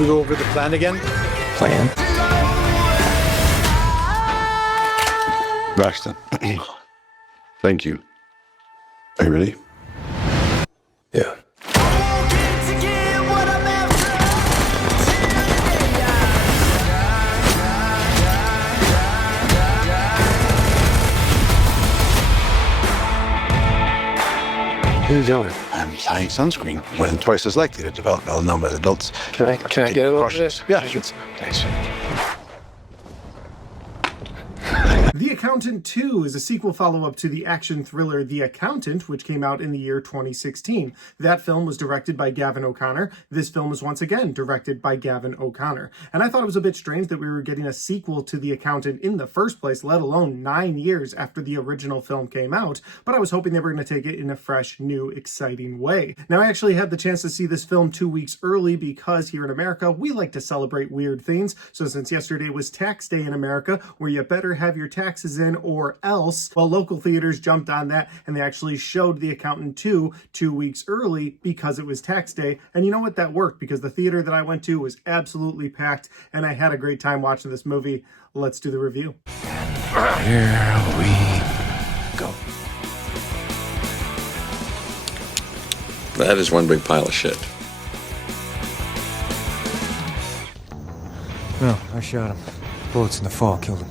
We go over the plan again. Plan? Braxton. Thank you. Are you ready? Yeah. What are you doing? I'm applying sunscreen. When twice as likely to develop melanoma as adults. Can I get a little bit of this? Yeah, sure. Thanks. The Accountant 2 is a sequel follow-up to the action thriller The Accountant, which came out in the year 2016. That film was directed by Gavin O'Connor. This film was once again directed by Gavin O'Connor. And I thought it was a bit strange that we were getting a sequel to The Accountant in the first place, let alone 9 years after the original film came out, but I was hoping they were going to take it in a fresh, new, exciting way. Now, I actually had the chance to see this film 2 weeks early because here in America, we like to celebrate weird things. So since yesterday was tax day in America, where you better have your taxes in or else, well, local theaters jumped on that and they actually showed The Accountant 2 2 weeks early because it was tax day. And you know what? That worked because the theater that I went to was absolutely packed and I had a great time watching this movie. Let's do the review. Here we go. That is one big pile of shit. No, I shot him. Bullets in the fall killed him.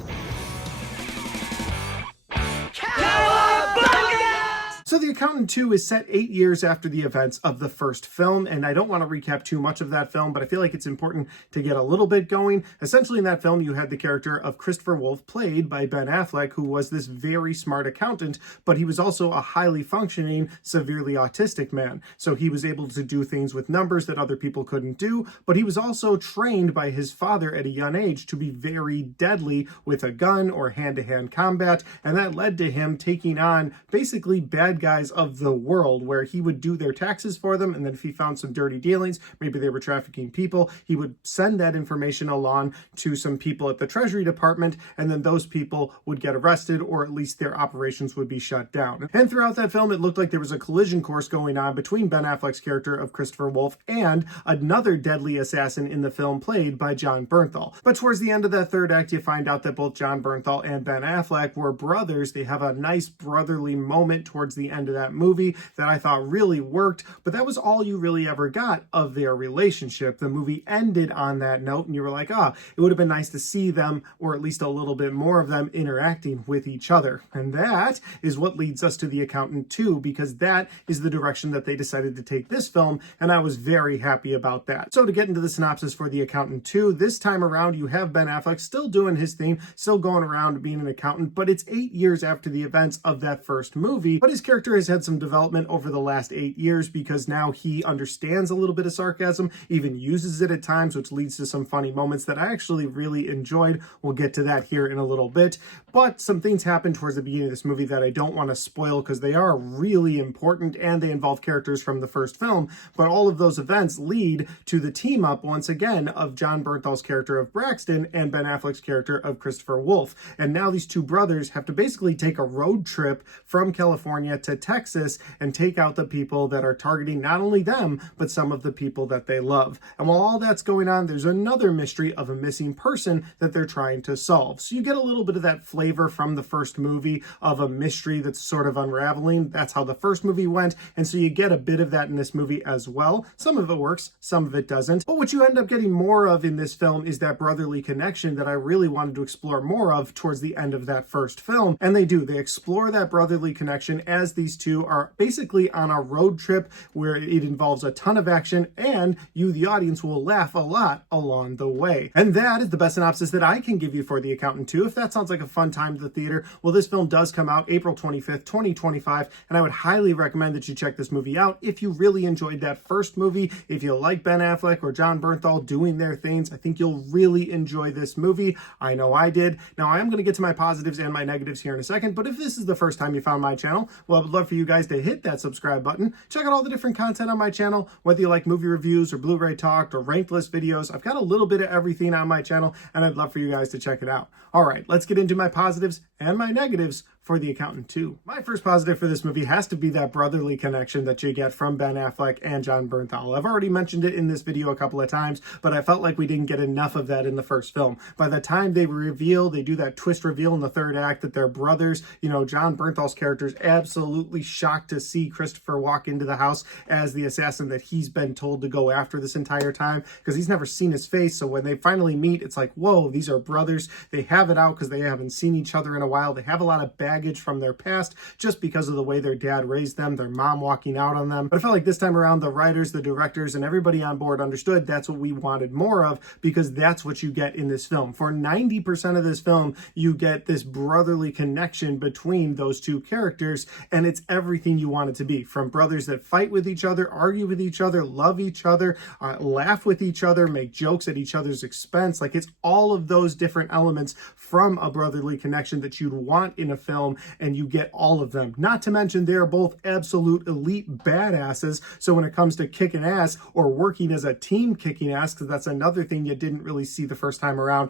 So The Accountant 2 is set 8 years after the events of the first film, and I don't want to recap too much of that film, but I feel like it's important to get a little bit going. Essentially in that film, you had the character of Christopher Wolfe, played by Ben Affleck, who was this very smart accountant, but he was also a highly functioning, severely autistic man. So he was able to do things with numbers that other people couldn't do, but he was also trained by his father at a young age to be very deadly with a gun or hand-to-hand combat, and that led to him taking on basically bad guys of the world, where he would do their taxes for them, and then if he found some dirty dealings, maybe they were trafficking people, he would send that information along to some people at the Treasury Department, and then those people would get arrested, or at least their operations would be shut down. And throughout that film, it looked like there was a collision course going on between Ben Affleck's character of Christopher Wolfe and another deadly assassin in the film played by Jon Bernthal. But towards the end of that third act, you find out that both Jon Bernthal and Ben Affleck were brothers. They have a nice brotherly moment towards the end of that movie that I thought really worked, but that was all you really ever got of their relationship. The movie ended on that note, and you were like, it would have been nice to see them, or at least a little bit more of them, interacting with each other. And that is what leads us to The Accountant 2, because that is the direction that they decided to take this film, and I was very happy about that. So to get into the synopsis for The Accountant 2, this time around you have Ben Affleck still doing his thing, still going around being an accountant, but it's 8 years after the events of that first movie, but his character has had some development over the last 8 years because now he understands a little bit of sarcasm, even uses it at times, which leads to some funny moments that I actually really enjoyed. We'll get to that here in a little bit, but some things happen towards the beginning of this movie that I don't want to spoil because they are really important and they involve characters from the first film, but all of those events lead to the team up once again of Jon Bernthal's character of Braxton and Ben Affleck's character of Christopher Wolfe. And now these two brothers have to basically take a road trip from California to Texas and take out the people that are targeting not only them, but some of the people that they love. And while all that's going on, there's another mystery of a missing person that they're trying to solve. So you get a little bit of that flavor from the first movie of a mystery that's sort of unraveling. That's how the first movie went. And so you get a bit of that in this movie as well. Some of it works, some of it doesn't. But what you end up getting more of in this film is that brotherly connection that I really wanted to explore more of towards the end of that first film. And they do. They explore that brotherly connection as these two are basically on a road trip where it involves a ton of action and you, the audience, will laugh a lot along the way. And that is the best synopsis that I can give you for The Accountant 2. If that sounds like a fun time at the theater, well, this film does come out April 25th, 2025, and I would highly recommend that you check this movie out if you really enjoyed that first movie. If you like Ben Affleck or Jon Bernthal doing their things, I think you'll really enjoy this movie. I know I did. Now, I am going to get to my positives and my negatives here in a second, but if this is the first time you found my channel, well, I would love for you guys to hit that subscribe button. Check out all the different content on my channel, whether you like movie reviews or Blu-ray talk or ranked list videos. I've got a little bit of everything on my channel, and I'd love for you guys to check it out. All right, let's get into my positives and my negatives for The Accountant 2. My first positive for this movie has to be that brotherly connection that you get from Ben Affleck and Jon Bernthal. I've already mentioned it in this video a couple of times, but I felt like we didn't get enough of that in the first film. By the time they do that twist reveal in the third act that they're brothers, Jon Bernthal's character is absolutely shocked to see Christopher walk into the house as the assassin that he's been told to go after this entire time, because he's never seen his face. So when they finally meet, it's like, whoa, these are brothers. They have it out because they haven't seen each other in a while. They have a lot of baggage from their past just because of the way their dad raised them, their mom walking out on them. But I felt like this time around, the writers, the directors, and everybody on board understood that's what we wanted more of, because that's what you get in this film. For 90% of this film, you get this brotherly connection between those two characters, and it's everything you want it to be. From brothers that fight with each other, argue with each other, love each other, laugh with each other, make jokes at each other's expense. Like, it's all of those different elements from a brotherly connection that you'd want in a film, and you get all of them. Not to mention they're both absolute elite badasses, so when it comes to kicking ass or working as a team kicking ass, because that's another thing you didn't really see the first time around,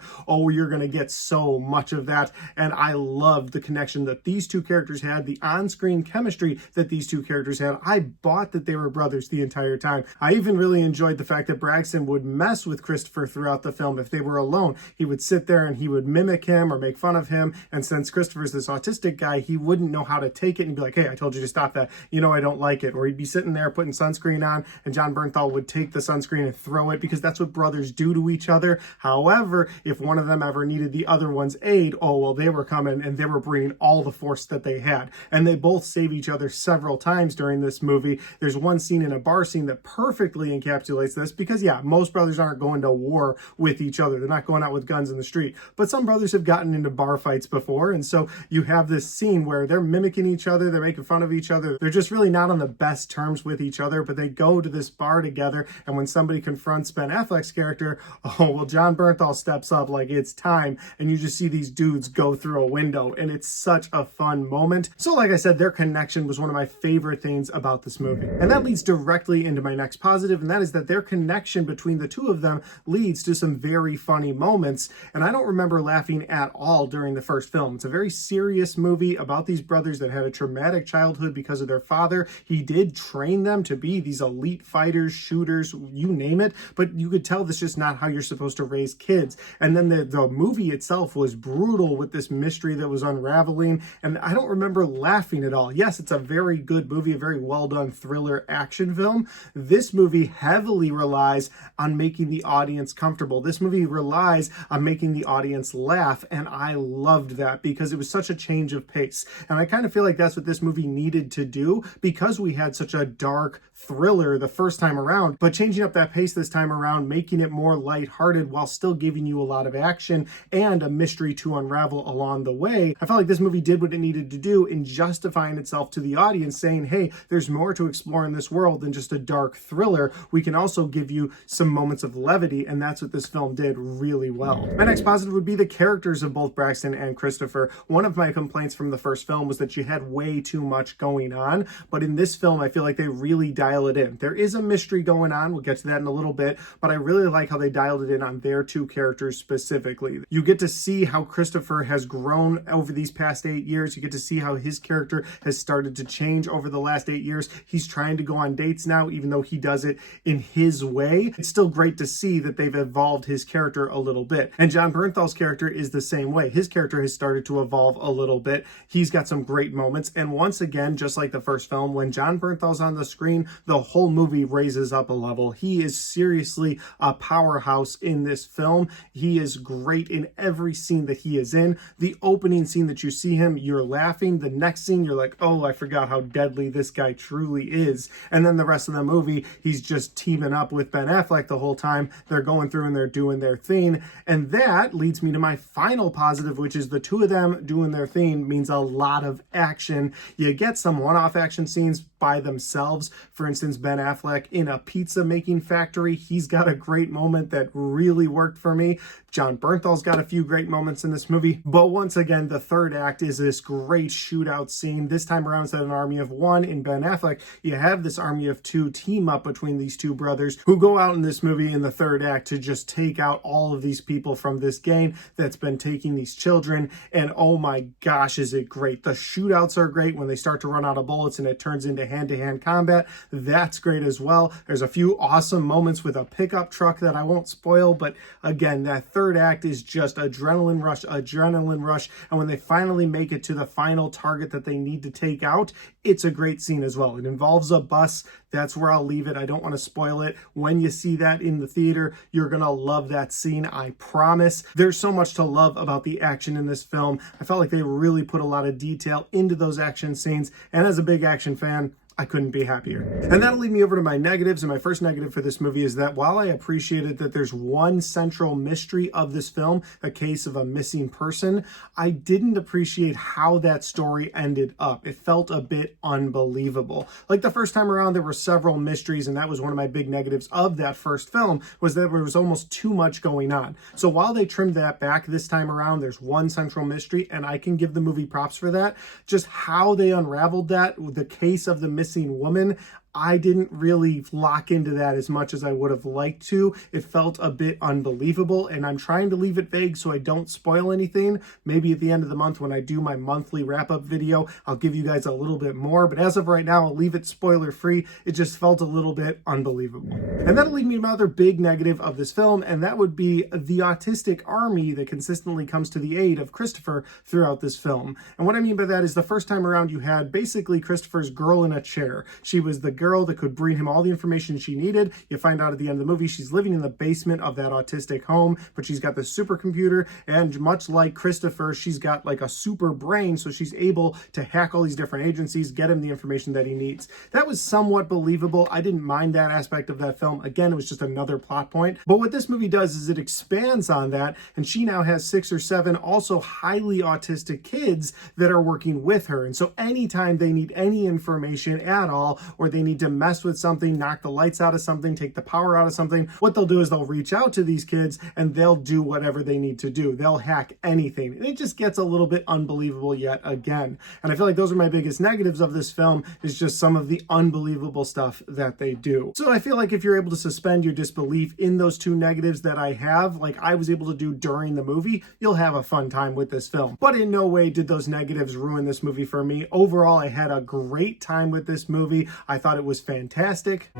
you're going to get so much of that. And I loved the connection that these two characters had, the on-screen chemistry that these two characters had. I bought that they were brothers the entire time. I even really enjoyed the fact that Braxton would mess with Christopher throughout the film. If they were alone, he would sit there and he would mimic him or make fun of him. And since Christopher's this autistic guy, he wouldn't know how to take it and be like, hey, I told you to stop that. I don't like it. Or he'd be sitting there putting sunscreen on, and Jon Bernthal would take the sunscreen and throw it, because that's what brothers do to each other. However, if one of them ever needed the other one's aid, they were coming and they were bringing all the force that they had. And they both save each other several times during this movie. There's one scene in a bar scene that perfectly encapsulates this, because most brothers aren't going to war with each other. They're not going out with guns in the street. But some brothers have gotten into bar fights before, and so you have this scene where they're mimicking each other, they're making fun of each other. They're just really not on the best terms with each other, but they go to this bar together, and when somebody confronts Ben Affleck's character, Jon Bernthal steps up like it's time, and you just see these dudes go through a window, and it's such a fun moment. So like I said, their connection was one of my favorite things about this movie. And that leads directly into my next positive, and that is that their connection between the two of them leads to some very funny moments. And I don't remember laughing at all during the first film. It's a very serious movie about these brothers that had a traumatic childhood because of their father. He did train them to be these elite fighters, shooters, you name it, but you could tell this is just not how you're supposed to raise kids. And then the movie itself was brutal with this mystery that was unraveling, and I don't remember laughing at all. Yes, it's a very good movie, a very well done thriller action film. This movie heavily relies on making the audience comfortable. This movie relies on making the audience laugh, and I loved that because it was such a change of pace. And I kind of feel like that's what this movie needed to do, because we had such a dark thriller the first time around, but changing up that pace this time around, making it more lighthearted while still giving you a lot of action and a mystery to unravel along the way. I felt like this movie did what it needed to do in justifying itself to the audience, saying, hey, there's more to explore in this world than just a dark thriller. We can also give you some moments of levity, and that's what this film did really well. My next positive would be the characters of both Braxton and Christopher. One of my complaints from the first film was that you had way too much going on, but in this film, I feel like they really dial it in. There is a mystery going on. We'll get to that in a little bit, but I really like how they dialed it in on their two characters specifically. You get to see how Christopher has grown over these past 8 years. You get to see how his character has started to change over the last 8 years. He's trying to go on dates now, even though he does it in his way. It's still great to see that they've evolved his character a little bit. And Jon Bernthal's character is the same way. His character has started to evolve a little bit. He's got some great moments. And once again, just like the first film, when Jon Bernthal's on the screen, the whole movie raises up a level. He is seriously a powerhouse in this film. He is great in every scene that he is in. The opening scene that you see him, you're laughing. The next scene, you're like, oh, I forgot how deadly this guy truly is. And then the rest of the movie, he's just teaming up with Ben Affleck the whole time. They're going through and they're doing their thing. And that leads me to my final positive, which is the two of them doing their thing means a lot of action. You get some one-off action scenes by themselves. For instance, Ben Affleck in a pizza making factory, he's got a great moment that really worked for me. John Bernthal's got a few great moments in this movie. But once again, the third act is this great shootout scene. This time around, instead of an army of one in Ben Affleck, you have this army of two team up between these two brothers who go out in this movie in the third act to just take out all of these people from this gang that's been taking these children. And oh my gosh, is it great. The shootouts are great when they start to run out of bullets and it turns into hand-to-hand combat. That's great as well. There's a few awesome moments with a pickup truck that I won't spoil, but again, that third act is just adrenaline rush. And when they finally make it to the final target that they need to take out, it's a great scene as well. It involves a bus. That's where I'll leave it. I don't want to spoil it. When you see that in the theater, you're going to love that scene. I promise. There's so much to love about the action in this film. I felt like they really put a lot of detail into those action scenes. And as a big action fan, I couldn't be happier. And that'll lead me over to my negatives. And my first negative for this movie is that while I appreciated that there's one central mystery of this film, a case of a missing person, I didn't appreciate how that story ended up. It felt a bit unbelievable. Like the first time around, there were several mysteries, and that was one of my big negatives of that first film, was that there was almost too much going on. So while they trimmed that back this time around, there's one central mystery, and I can give the movie props for that. Just how they unraveled that, the case of the missing woman, I didn't really lock into that as much as I would have liked to. It felt a bit unbelievable, and I'm trying to leave it vague so I don't spoil anything. Maybe at the end of the month when I do my monthly wrap-up video, I'll give you guys a little bit more, but as of right now, I'll leave it spoiler-free. It just felt a little bit unbelievable. And that'll lead me to my other big negative of this film, and that would be the autistic army that consistently comes to the aid of Christopher throughout this film. And what I mean by that is the first time around, you had basically Christopher's girl in a chair. She was the girl that could bring him all the information she needed. You find out at the end of the movie she's living in the basement of that autistic home, but she's got this supercomputer, and much like Christopher, she's got like a super brain, so she's able to hack all these different agencies, get him the information that he needs. That was somewhat believable. I didn't mind that aspect of that film. Again, it was just another plot point. But what this movie does is it expands on that, and she now has 6 or 7 also highly autistic kids that are working with her. And so anytime they need any information at all, or they need to mess with something, knock the lights out of something, take the power out of something, what they'll do is they'll reach out to these kids and they'll do whatever they need to do. They'll hack anything. And it just gets a little bit unbelievable yet again. And I feel like those are my biggest negatives of this film, is just some of the unbelievable stuff that they do. So I feel like if you're able to suspend your disbelief in those two negatives that I have, like I was able to do during the movie, you'll have a fun time with this film. But in no way did those negatives ruin this movie for me. Overall, I had a great time with this movie. I thought it was fantastic.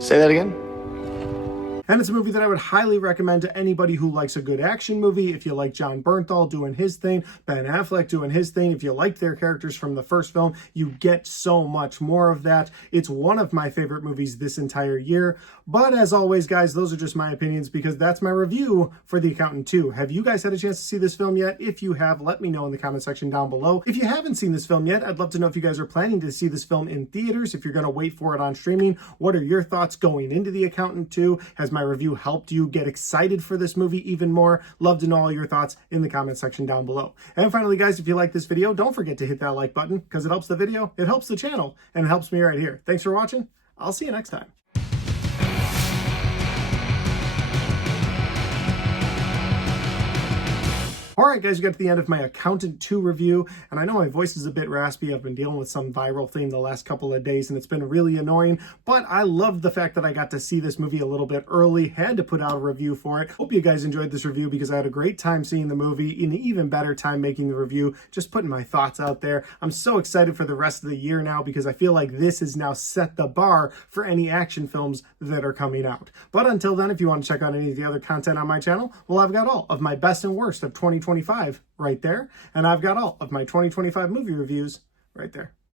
Say that again? And it's a movie that I would highly recommend to anybody who likes a good action movie. If you like John Bernthal doing his thing, Ben Affleck doing his thing, if you like their characters from the first film, you get so much more of that. It's one of my favorite movies this entire year. But as always, guys, those are just my opinions because that's my review for The Accountant 2. Have you guys had a chance to see this film yet? If you have, let me know in the comment section down below. If you haven't seen this film yet, I'd love to know if you guys are planning to see this film in theaters, if you're going to wait for it on streaming. What are your thoughts going into The Accountant 2? Has my review helped you get excited for this movie even more? Love to know all your thoughts in the comment section down below. And finally, guys, if you like this video, don't forget to hit that like button because it helps the video, it helps the channel, and it helps me right here. Thanks for watching. I'll see you next time. All right, guys, we got to the end of my Accountant 2 review, and I know my voice is a bit raspy. I've been dealing with some viral thing the last couple of days, and it's been really annoying, but I loved the fact that I got to see this movie a little bit early, had to put out a review for it. Hope you guys enjoyed this review because I had a great time seeing the movie, an even better time making the review, just putting my thoughts out there. I'm so excited for the rest of the year now because I feel like this has now set the bar for any action films that are coming out. But until then, if you want to check out any of the other content on my channel, well, I've got all of my best and worst of 2025 right there, and I've got all of my 2025 movie reviews right there.